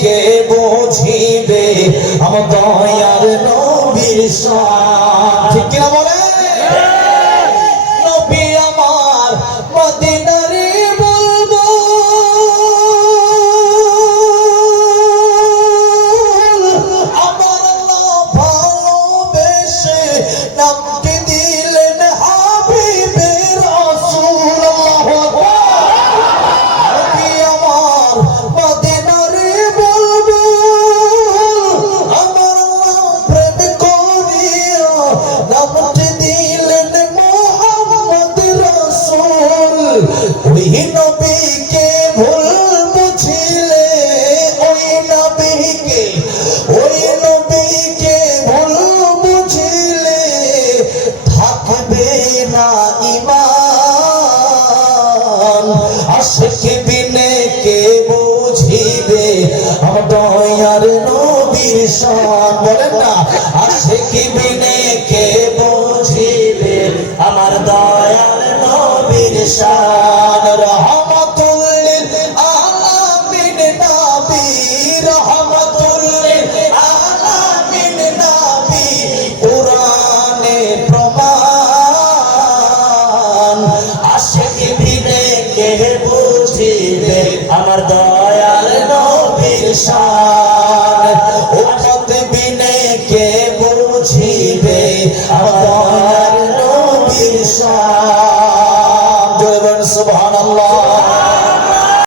কে বুঝিবে? আমার দয়ার নবীর সাথ। ঠিক কিনা বলে ওই নবীকে ভুল বুঝিলে, ওই নবীকে ওই নবীকে ভুল বুঝিলে থাকবে না ইমান। আশিক বিনে কে বুঝিবে? আমার দয়ার নবীর শান। বলেন না আশিক বিনে কে বুঝিবে? আমার দয়ার নবীর শান রহমাতুল্লিল আলামিন নবী, রহমাতুল্লিল আলামিন নবী, কোরআনে প্রমাণ। আশিক বিনে কে বুঝিবে, আমার দয়াল নবীর শান।